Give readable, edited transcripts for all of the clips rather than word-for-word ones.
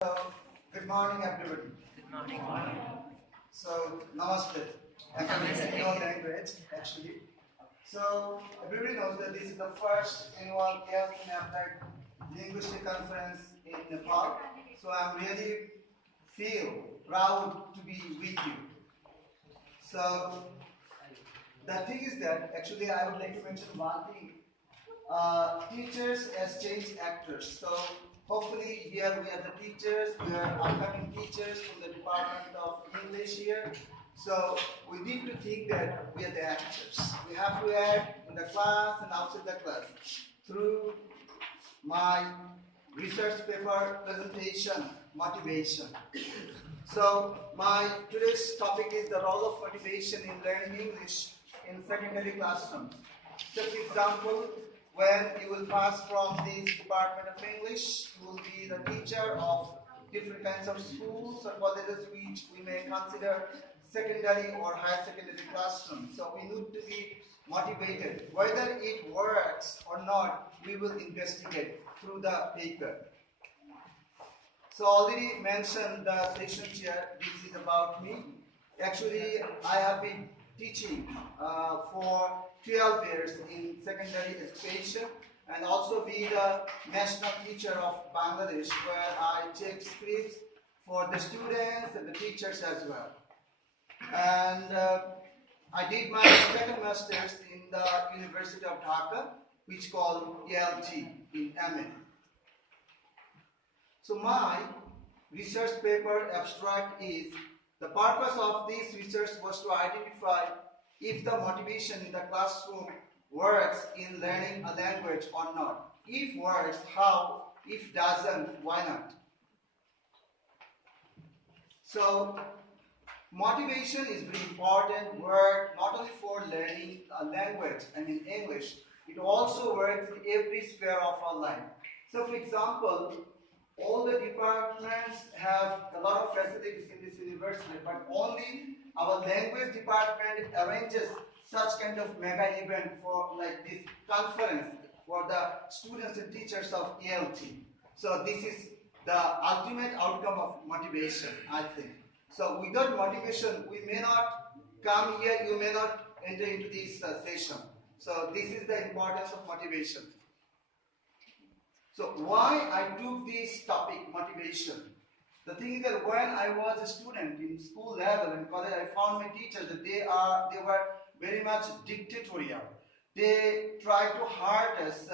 So, good morning, everybody. Good morning. So, namaste. Actually, it's a new language, actually. So, everybody knows that this is the first annual Kathmandu Linguistic Conference in Nepal. So, I'm really feel proud to be with you. So, the thing is that actually I would like to mention one thing. Teachers as change actors. So hopefully here we are the teachers, we are upcoming teachers from the Department of English here. So we need to think that we are the actors. We have to act in the class and outside the class. Through my research paper presentation, motivation. So my today's topic is the role of motivation in learning English in secondary classrooms. So for example, when you will pass from this Department of English, you will be the teacher of different kinds of schools or colleges which we may consider secondary or higher secondary classrooms. So we need to be motivated. Whether it works or not, we will investigate through the paper. So already mentioned the session chair, this is about me. Actually, I have been teaching for 12 years in secondary education and also be the national teacher of Bangladesh where I take scripts for the students and the teachers as well. And I did my second master's in the University of Dhaka, which called ELT in MA. So my research paper abstract is, the purpose of this research was to identify if the motivation in the classroom works in learning a language or not. If works, how? If doesn't, why not? So motivation is very important word not only for learning a language, English, it also works in every sphere of our life. So for example, all the departments have a lot of facilities in this university, but only our language department arranges such kind of mega event for like this conference for the students and teachers of ELT. So this is the ultimate outcome of motivation, I think. So without motivation, we may not come here, you may not enter into this session. So this is the importance of motivation. So why I took this topic, motivation? The thing is that when I was a student in school level and college, I found my teachers that they were very much dictatorial. They tried to hurt us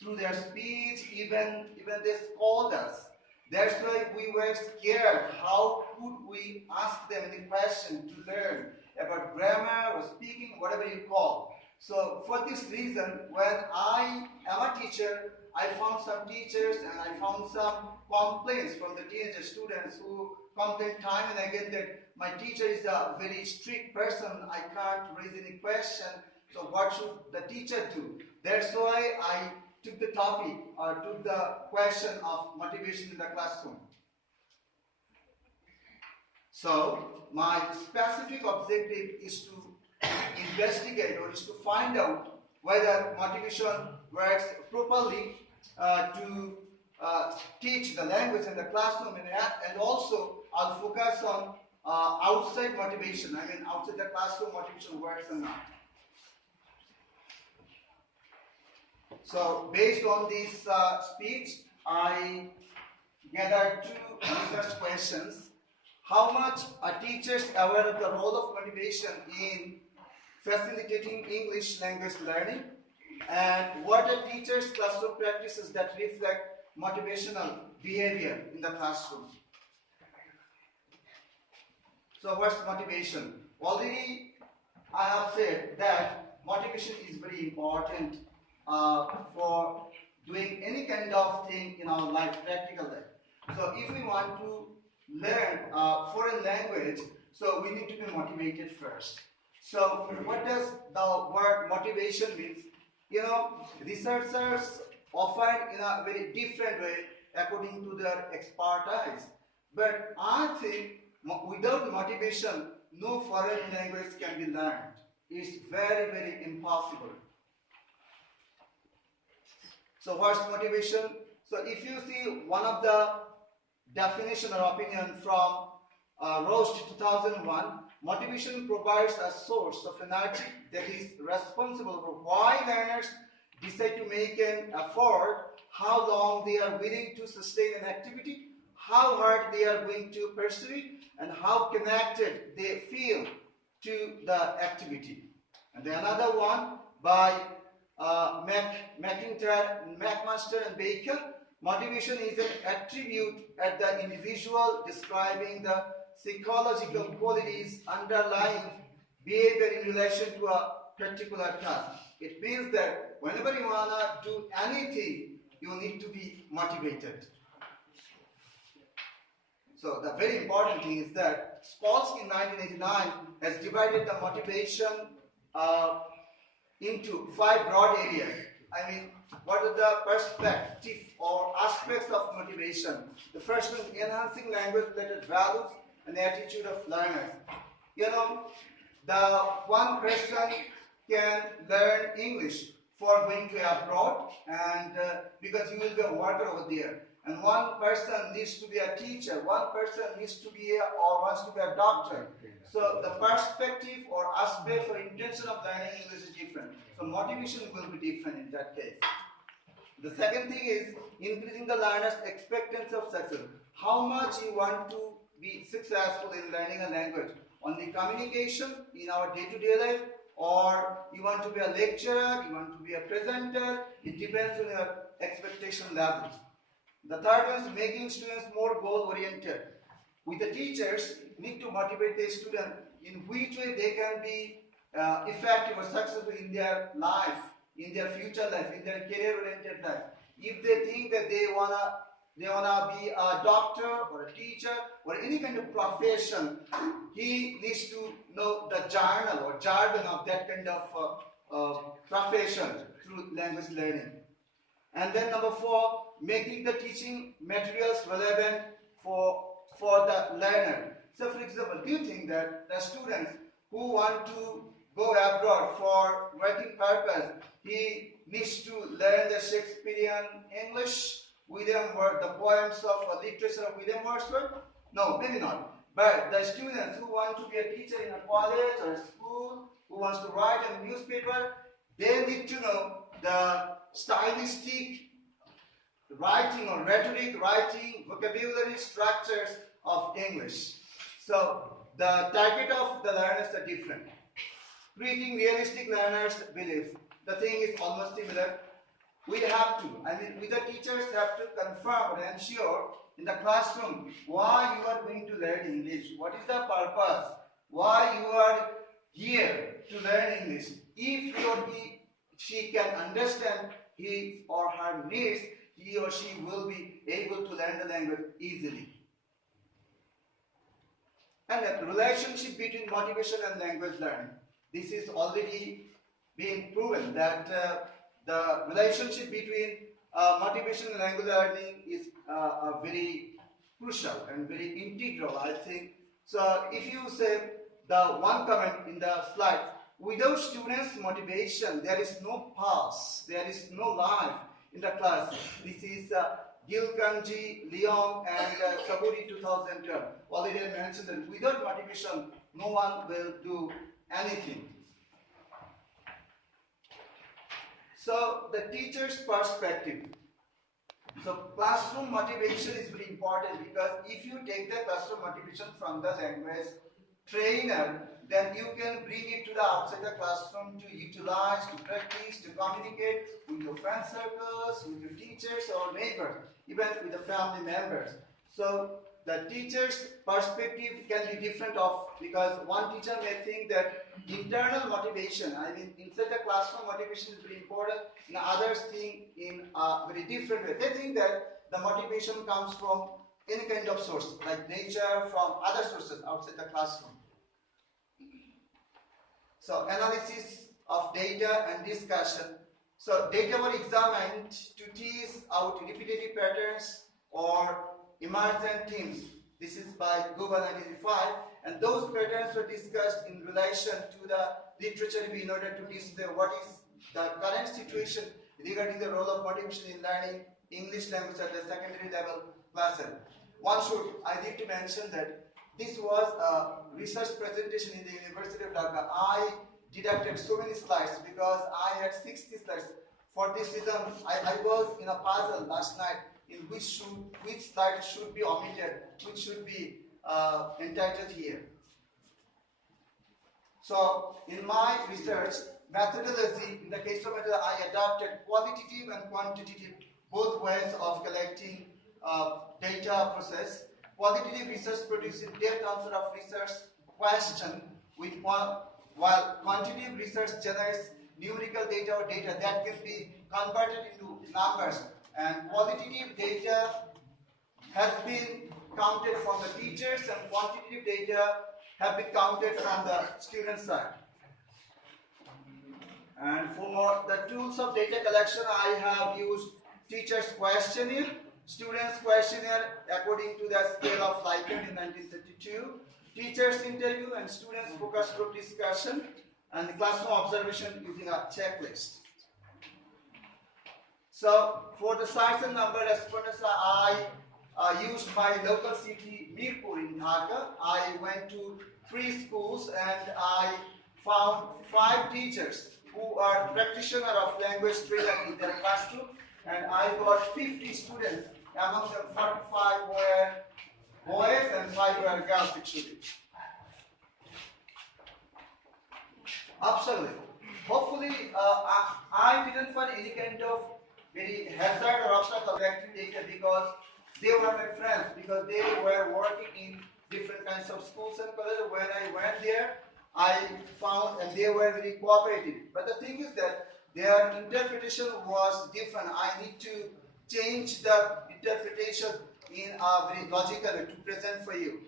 through their speech, even they scold us. That's why we were scared. How could we ask them any question to learn about grammar or speaking, whatever you call. So for this reason, when I am a teacher, I found some teachers and I found some complaints from the teenage students who complain time and again that my teacher is a very strict person, I can't raise any question, so what should the teacher do? That's why I took the topic or took the question of motivation in the classroom. So my specific objective is to investigate or is to find out whether motivation works properly to teach the language in the classroom, and also I'll focus on outside motivation. Outside the classroom motivation works or not. So based on this speech, I gathered two research questions. How much are teachers aware of the role of motivation in facilitating English language learning? And what are teachers' classroom practices that reflect motivational behavior in the classroom? So what's motivation? Already I have said that motivation is very important for doing any kind of thing in our life, practical life. So if we want to learn foreign language, so we need to be motivated first. So what does the word motivation mean? Researchers often in a very different way according to their expertise. But I think without motivation, no foreign language can be learned. It's very, very impossible. So what's motivation? So if you see one of the definition or opinion from Roast 2001, motivation provides a source of energy that is responsible for why learners decide to make an effort, how long they are willing to sustain an activity, how hard they are going to pursue it, and how connected they feel to the activity. And then another one by McMaster and Baker, motivation is an attribute at the individual describing the psychological qualities underlying behavior in relation to a particular task. It means that whenever you want to do anything, you need to be motivated. So the very important thing is that Spolsky in 1989 has divided the motivation into 5 broad areas. I mean, what are the perspective or aspects of motivation? The first one is enhancing language-related values and attitude of learners. You know, the one person can learn English for going to abroad, and because you will be a worker over there. And one person needs to be a teacher, one person needs to be or wants to be a doctor. So the perspective or aspect or intention of learning English is different. So motivation will be different in that case. The second thing is increasing the learner's expectancy of success. How much you want to be successful in learning a language? On the communication in our day-to-day life, or you want to be a lecturer, you want to be a presenter, it depends on your expectation levels. The third one is making students more goal-oriented. With the teachers, need to motivate the student in which way they can be effective or successful in their life, in their future life, in their career-oriented life. If they think that they wanna be a doctor or a teacher or any kind of profession, he needs to know the journal or jargon of that kind of profession through language learning. And then number 4, making the teaching materials relevant for the learner. So for example, do you think that the students who want to go abroad for working purpose, he needs to learn the Shakespearean English, the poems of literature of William Wordsworth? No, maybe not. But the students who want to be a teacher in a college or a school, who wants to write in a newspaper, they need to know the stylistic writing or rhetoric, writing, vocabulary, structures of English. So the target of the learners are different. Creating realistic learners' beliefs. The thing is almost similar. We the teachers have to confirm or ensure in the classroom why you are going to learn English. What is the purpose? Why you are here to learn English? If he or she can understand his or her needs, he or she will be able to learn the language easily. And the relationship between motivation and language learning. This is already been proven that the relationship between motivation and language learning is very crucial and very integral, I think. So if you say the one comment in the slide, without students' motivation, there is no pulse, there is no life in the class. This is Gilkanji, Leong, and Saburi 2012. Already I mentioned that without motivation, no one will do anything. So the teacher's perspective. So classroom motivation is very important, because if you take the classroom motivation from the language trainer, then you can bring it to the outside the classroom to utilize, to practice, to communicate with your friend circles, with your teachers or neighbors, even with the family members. So the teacher's perspective can be different because one teacher may think that internal motivation, inside the classroom motivation is very important, and others think in a very different way. They think that the motivation comes from any kind of source, like nature, from other sources outside the classroom. So analysis of data and discussion. So data were examined to tease out repetitive patterns or emergent themes. This is by Google 1985, and those patterns were discussed in relation to the literature review in order to display what is the current situation regarding the role of motivation in learning English language at the secondary level classes. I need to mention that this was a research presentation in the University of Dhaka. I deducted so many slides because I had 60 slides. For this reason, I was in a puzzle last night in which slide should be omitted, which should be entitled here. So, in my research methodology, in the case of methodology, I adopted qualitative and quantitative both ways of collecting data process. Qualitative research produces depth answer of research question with one, while quantitative research generates numerical data or data that can be converted into numbers. And qualitative data has been counted from the teachers and quantitative data have been counted from the student side. And for the tools of data collection, I have used teachers' questionnaire, students' questionnaire according to the scale of Likert in 1932, teachers' interview and students' focus group discussion, and classroom observation using a checklist. So for the size and number respondents, I used my local city Mirpur in Dhaka. I went to 3 schools and I found 5 teachers who are practitioners of language training in their classroom, and I got 50 students. Among them, 45 were boys and 5 were girls actually. Absolutely. Hopefully, I didn't find any kind of very hazard or obstacle collecting data because they were my friends, because they were working in different kinds of schools and colleges. When I went there, I found and they were very cooperative. But the thing is that their interpretation was different. I need to change the interpretation in a very logical way to present for you.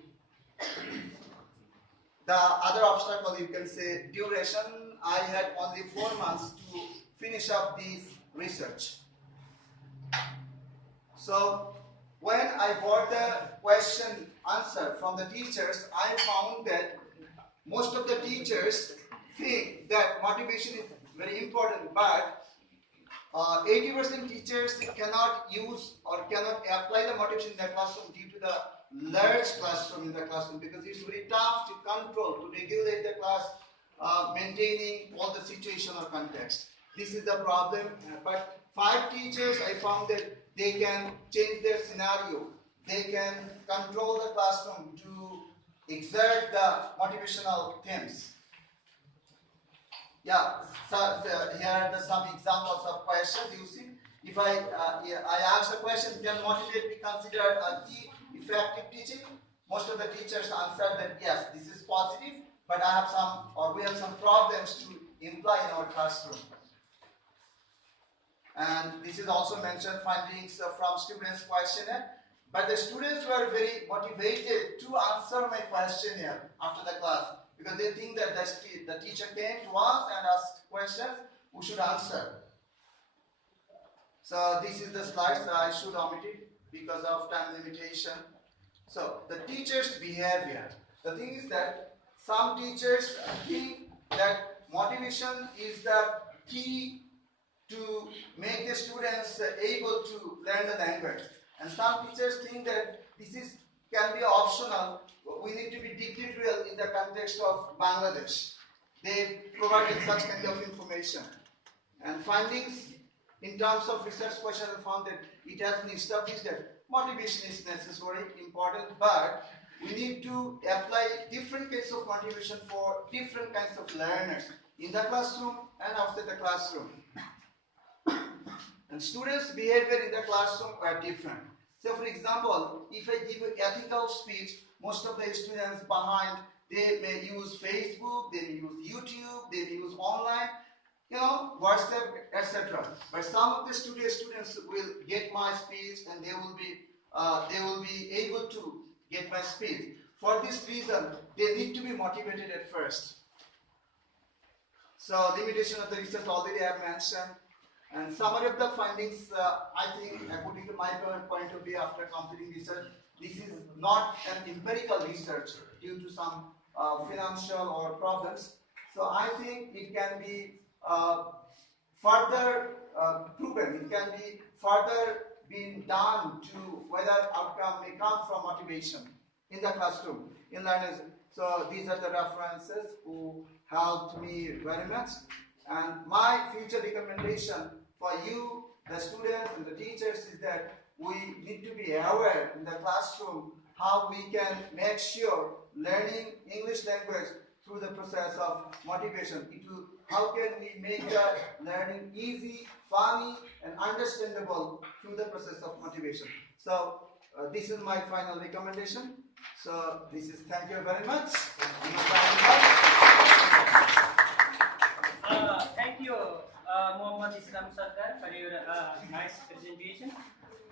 The other obstacle, you can say, duration. I had only 4 months to finish up this research. So when I got the question answer from the teachers, I found that most of the teachers think that motivation is very important, but 80% teachers cannot use or cannot apply the motivation in the classroom due to the large classroom in the classroom, because it's very tough to control, to regulate the class, maintaining all the situation or context. This is the problem. But 5 teachers, I found that they can change their scenario. They can control the classroom to exert the motivational themes. Yeah, so here are some examples of questions. You see, if I ask a question, can motivate be considered a key effective teaching? Most of the teachers answer that yes, this is positive, but I have some, or we have some problems to imply in our classroom. And this is also mentioned findings from students' questionnaire. But the students were very motivated to answer my questionnaire after the class, because they think that the teacher came to us and asked questions, we should answer. So this is the slides. I should omit it because of time limitation. So the teacher's behavior. The thing is that some teachers think that motivation is the key to make the students able to learn the language. And some teachers think that this can be optional. We need to be dictatorial in the context of Bangladesh. They provided such kind of information. And findings in terms of research questions found that it has been established that motivation is necessary, important, but we need to apply different kinds of motivation for different kinds of learners in the classroom and outside the classroom. And students' behavior in the classroom are different. So, for example, if I give an ethical speech, most of the students behind, they may use Facebook, they may use YouTube, they may use online, WhatsApp, etc. But some of the students will get my speech and they will be able to get my speech. For this reason, they need to be motivated at first. So, limitation of the research already I have mentioned. And summary of the findings, I think, according to my point of view after completing research, this is not an empirical research due to some financial or problems. So I think it can be further proven, it can be further been done to whether outcome may come from motivation in the classroom, in learners. So these are the references who helped me very much. And my future recommendation for you, the students and the teachers, is that we need to be aware in the classroom how we can make sure learning English language through the process of motivation. How can we make the learning easy, funny, and understandable through the process of motivation? So this is my final recommendation. So thank you very much. Thank you, Muhammad Islam Sarkar, for your nice presentation.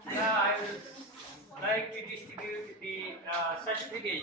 Now I would like to distribute the certificate